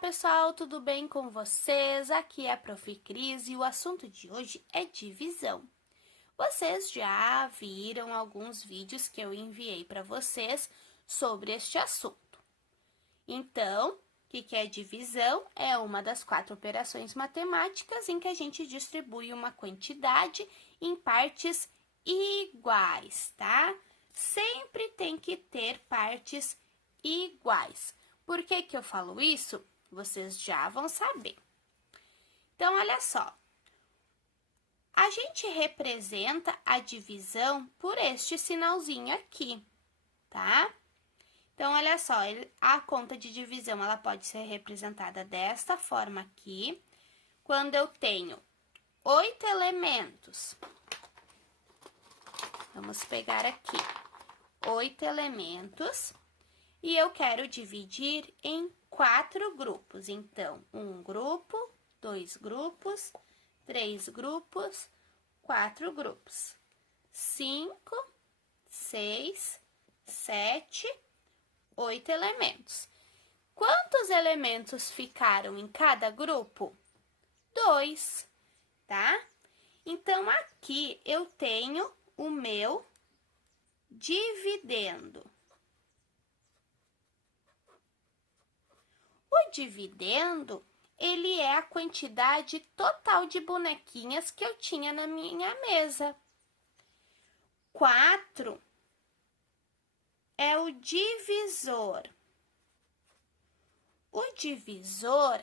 pessoal, tudo bem com vocês? Aqui é a Prof. Cris e o assunto de hoje é divisão. Vocês já viram alguns vídeos que eu enviei para vocês sobre este assunto. Então, o que é divisão? É uma das 4 operações matemáticas em que a gente distribui uma quantidade em partes iguais, tá? Sempre tem que ter partes iguais. Por que eu falo isso? Vocês já vão saber. Então, olha só. A gente representa a divisão por este sinalzinho aqui, tá? Então, olha só, a conta de divisão, ela pode ser representada desta forma aqui, quando eu tenho 8 elementos. Vamos pegar aqui 8 elementos e eu quero dividir em 4 grupos. Então, 1 grupo, 2 grupos, 3 grupos, 4 grupos. 5, 6, 7, 8 elementos. Quantos elementos ficaram em cada grupo? 2, tá? Então, aqui eu tenho o meu dividendo. O dividendo, ele é a quantidade total de bonequinhas que eu tinha na minha mesa. 4 é o divisor. O divisor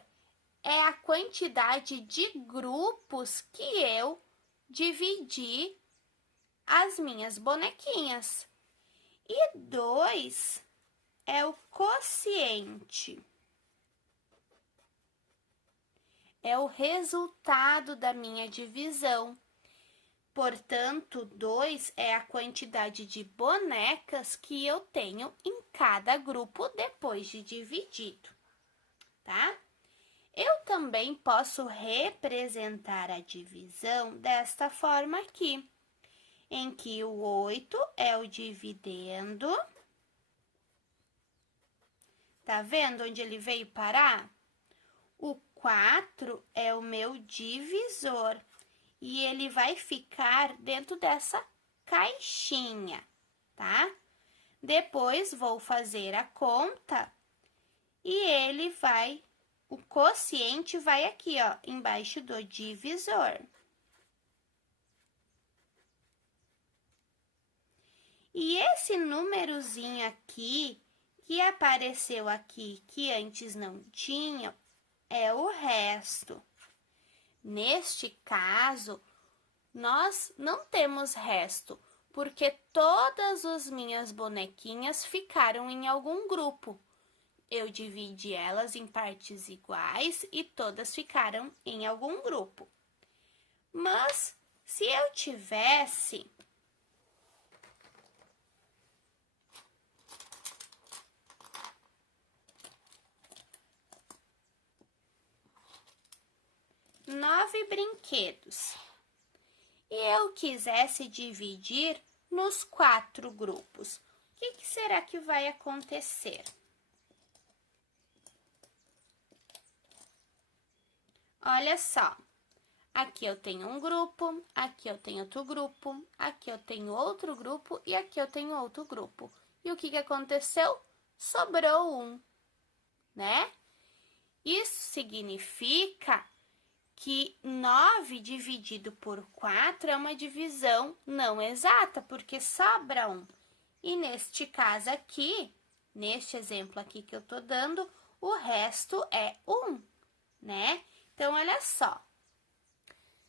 é a quantidade de grupos que eu dividi as minhas bonequinhas. E 2 é o quociente. É o resultado da minha divisão. Portanto, 2 é a quantidade de bonecas que eu tenho em cada grupo depois de dividido, tá? Eu também posso representar a divisão desta forma aqui, em que o 8 é o dividendo. Tá vendo onde ele veio parar? O 4 é o meu divisor e ele vai ficar dentro dessa caixinha, tá? Depois vou fazer a conta e ele vai, o quociente vai aqui, ó, embaixo do divisor. E esse númerozinho aqui, que apareceu aqui, que antes não tinha, é o resto. Neste caso, nós não temos resto, porque todas as minhas bonequinhas ficaram em algum grupo. Eu dividi elas em partes iguais e todas ficaram em algum grupo. Mas, se eu tivesse 9 brinquedos e eu quisesse dividir nos 4 grupos, o que será que vai acontecer? Olha só, aqui eu tenho um grupo, aqui eu tenho outro grupo, aqui eu tenho outro grupo e aqui eu tenho outro grupo. E o que aconteceu? Sobrou um, né? Isso significa que 9 dividido por 4 é uma divisão não exata, porque sobra 1. E neste caso aqui, neste exemplo aqui que eu tô dando, o resto é 1, né? Então, olha só.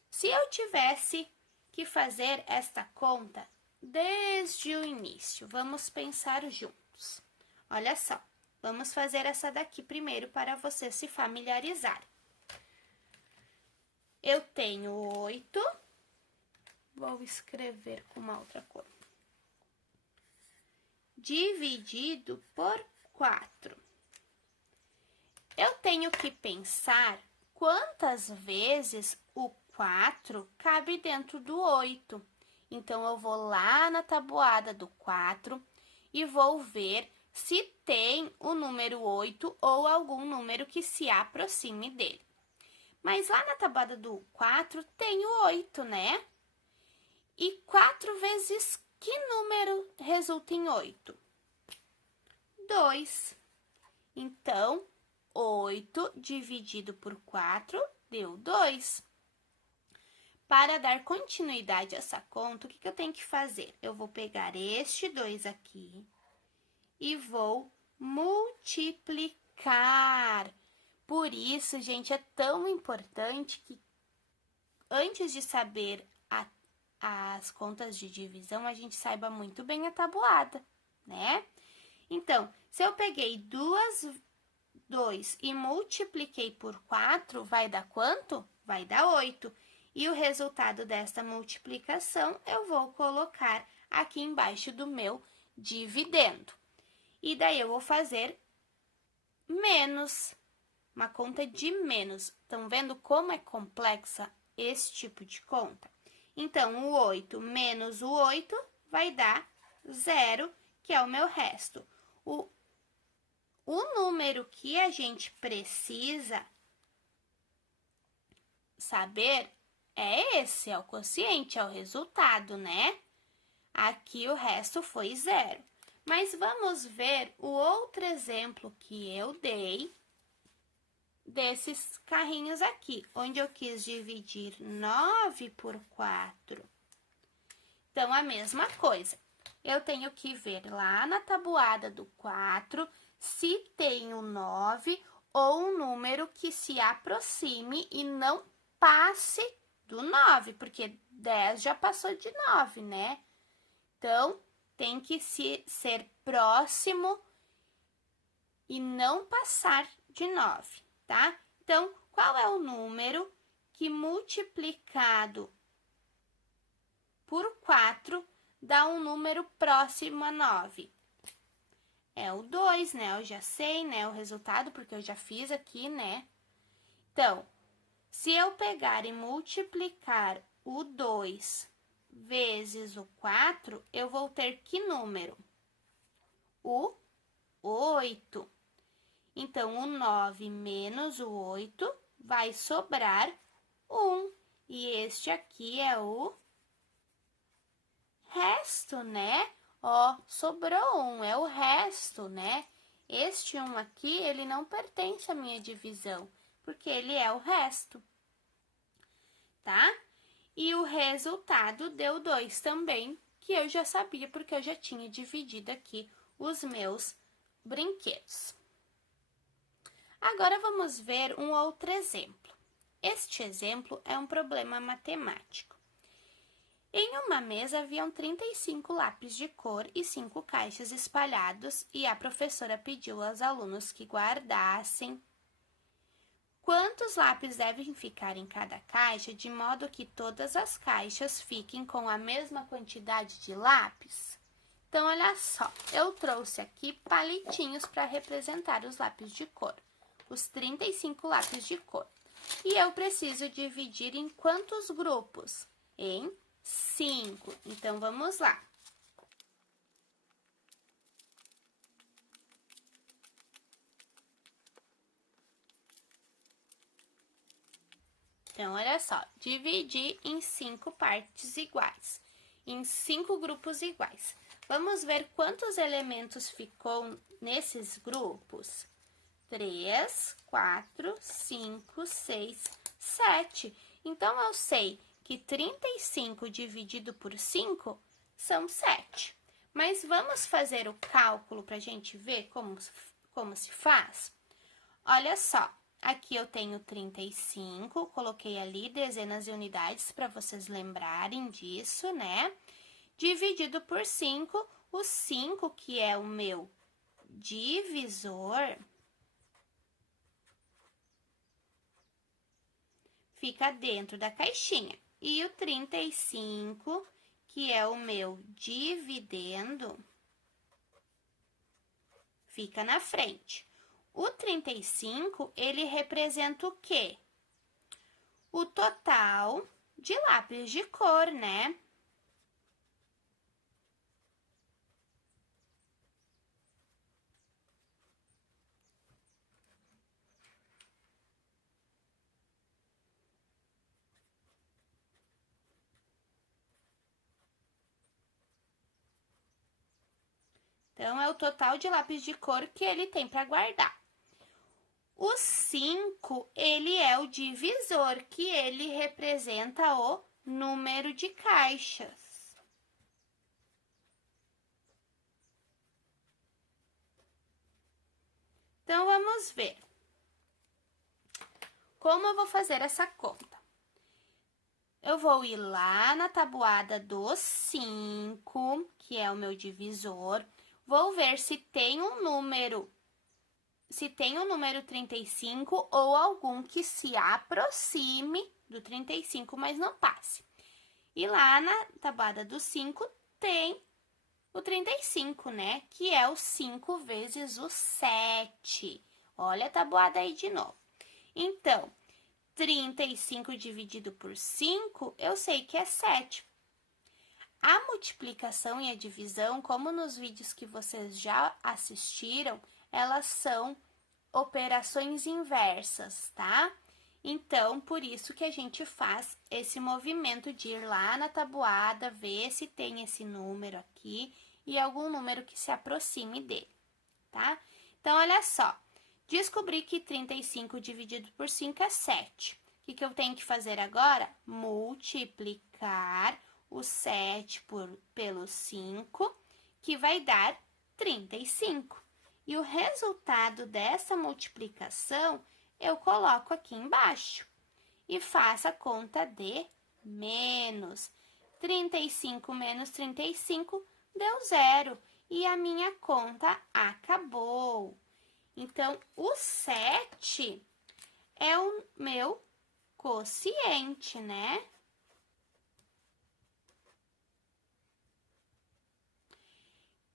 Se eu tivesse que fazer esta conta desde o início, vamos pensar juntos. Olha só, vamos fazer essa daqui primeiro para você se familiarizar. Eu tenho 8, vou escrever com uma outra cor, dividido por 4. Eu tenho que pensar quantas vezes o 4 cabe dentro do 8. Então, eu vou lá na tabuada do 4 e vou ver se tem o número 8 ou algum número que se aproxime dele. Mas lá na tabuada do 4 tem o 8, né? E 4 vezes que número resulta em 8? 2. Então, 8 dividido por 4 deu 2. Para dar continuidade a essa conta, o que eu tenho que fazer? Eu vou pegar este 2 aqui e vou multiplicar. Por isso, gente, é tão importante que antes de saber as contas de divisão, a gente saiba muito bem a tabuada, né? Então, se eu peguei 2 e multipliquei por 4, vai dar quanto? Vai dar 8. E o resultado desta multiplicação eu vou colocar aqui embaixo do meu dividendo. E daí eu vou fazer menos, uma conta de menos. Estão vendo como é complexa esse tipo de conta? Então, o 8 menos o 8 vai dar 0, que é o meu resto. O número que a gente precisa saber é esse, é o quociente, é o resultado, né? Aqui o resto foi 0. Mas vamos ver o outro exemplo que eu dei desses carrinhos aqui, onde eu quis dividir 9 por 4. Então, a mesma coisa. Eu tenho que ver lá na tabuada do 4 se tem o 9 ou um número que se aproxime e não passe do 9, porque 10 já passou de 9, né? Então, tem que ser próximo e não passar de 9, tá? Então, qual é o número que multiplicado por 4 dá um número próximo a 9? É o 2, né? Eu já sei, né, o resultado, porque eu já fiz aqui, né? Então, se eu pegar e multiplicar o 2 vezes o 4, eu vou ter que número? O 8. Então, o 9 menos o 8 vai sobrar 1. E este aqui é o resto, né? Ó, sobrou 1, é o resto, né? Este 1 aqui, ele não pertence à minha divisão, porque ele é o resto, tá? E o resultado deu 2 também, que eu já sabia, porque eu já tinha dividido aqui os meus brinquedos. Agora, vamos ver um outro exemplo. Este exemplo é um problema matemático. Em uma mesa haviam 35 lápis de cor e 5 caixas espalhados, e a professora pediu aos alunos que guardassem quantos lápis devem ficar em cada caixa, de modo que todas as caixas fiquem com a mesma quantidade de lápis. Então, olha só, eu trouxe aqui palitinhos para representar os lápis de cor, os 35 lápis de cor. E eu preciso dividir em quantos grupos? Em 5. Então, vamos lá. Então, olha só, dividir em 5 partes iguais, em 5 grupos iguais. Vamos ver quantos elementos ficou nesses grupos? 3, 4, 5, 6, 7. Então, eu sei que 35 dividido por 5 são 7. Mas vamos fazer o cálculo para a gente ver como se faz? Olha só, aqui eu tenho 35, coloquei ali dezenas e unidades para vocês lembrarem disso, né? Dividido por 5, o 5, que é o meu divisor, fica dentro da caixinha. E o 35, que é o meu dividendo, fica na frente. O 35, ele representa o quê? O total de lápis de cor, né? Então, é o total de lápis de cor que ele tem para guardar. O 5, ele é o divisor, que ele representa o número de caixas. Então, vamos ver como eu vou fazer essa conta. Eu vou ir lá na tabuada do 5, que é o meu divisor. Vou ver se tem um número 35 ou algum que se aproxime do 35, mas não passe. E lá na tabuada do 5 tem o 35, né? Que é o 5 vezes o 7. Olha a tabuada aí de novo. Então, 35 dividido por 5, eu sei que é 7. A multiplicação e a divisão, como nos vídeos que vocês já assistiram, elas são operações inversas, tá? Então, por isso que a gente faz esse movimento de ir lá na tabuada, ver se tem esse número aqui e algum número que se aproxime dele, tá? Então, olha só. Descobri que 35 dividido por 5 é 7. O que eu tenho que fazer agora? Multiplicar o 7 pelo 5, que vai dar 35. E o resultado dessa multiplicação eu coloco aqui embaixo. E faço a conta de menos. 35 menos 35 deu 0. E a minha conta acabou. Então, o 7 é o meu quociente, né?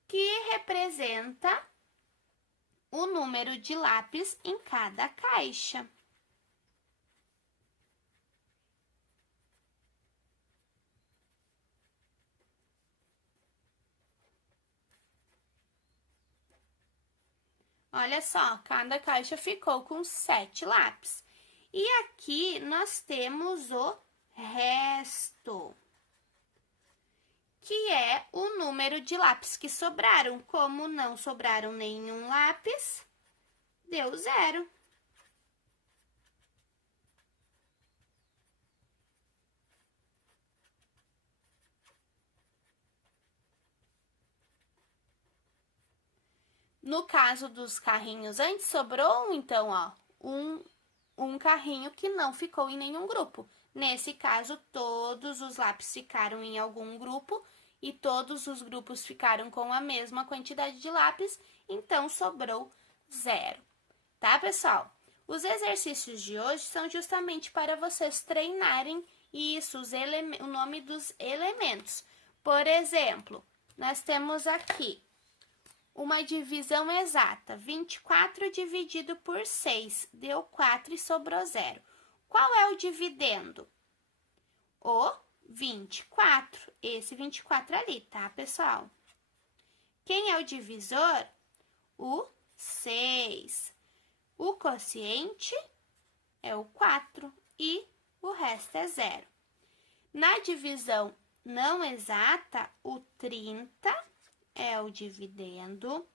Que representa o número de lápis em cada caixa. Olha só, cada caixa ficou com 7 lápis. E aqui nós temos o resto, que é o número de lápis que sobraram. Como não sobraram nenhum lápis, deu 0. No caso dos carrinhos antes, sobrou, então, ó, um carrinho que não ficou em nenhum grupo. Nesse caso, todos os lápis ficaram em algum grupo e todos os grupos ficaram com a mesma quantidade de lápis, então sobrou 0. Tá, pessoal? Os exercícios de hoje são justamente para vocês treinarem isso, o nome dos elementos. Por exemplo, nós temos aqui uma divisão exata, 24 dividido por 6, deu 4 e sobrou 0. Qual é o dividendo? O 24, esse 24 ali, tá, pessoal? Quem é o divisor? O 6. O quociente é o 4 e o resto é 0. Na divisão não exata, o 30 é o dividendo,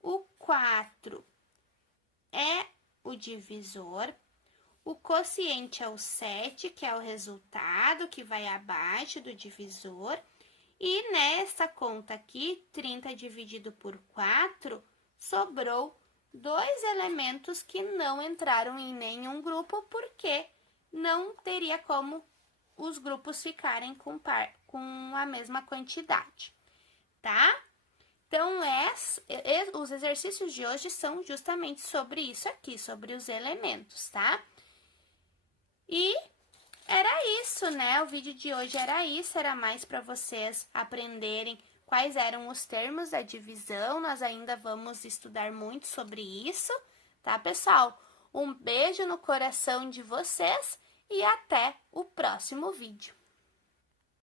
o 4 é o divisor, o quociente é o 7, que é o resultado, que vai abaixo do divisor, e nessa conta aqui, 30 dividido por 4, sobrou 2 elementos que não entraram em nenhum grupo, porque não teria como os grupos ficarem com a mesma quantidade, tá? Então, os exercícios de hoje são justamente sobre isso aqui, sobre os elementos, tá? E era isso, né? O vídeo de hoje era isso, era mais para vocês aprenderem quais eram os termos da divisão. Nós ainda vamos estudar muito sobre isso, tá, pessoal? Um beijo no coração de vocês e até o próximo vídeo.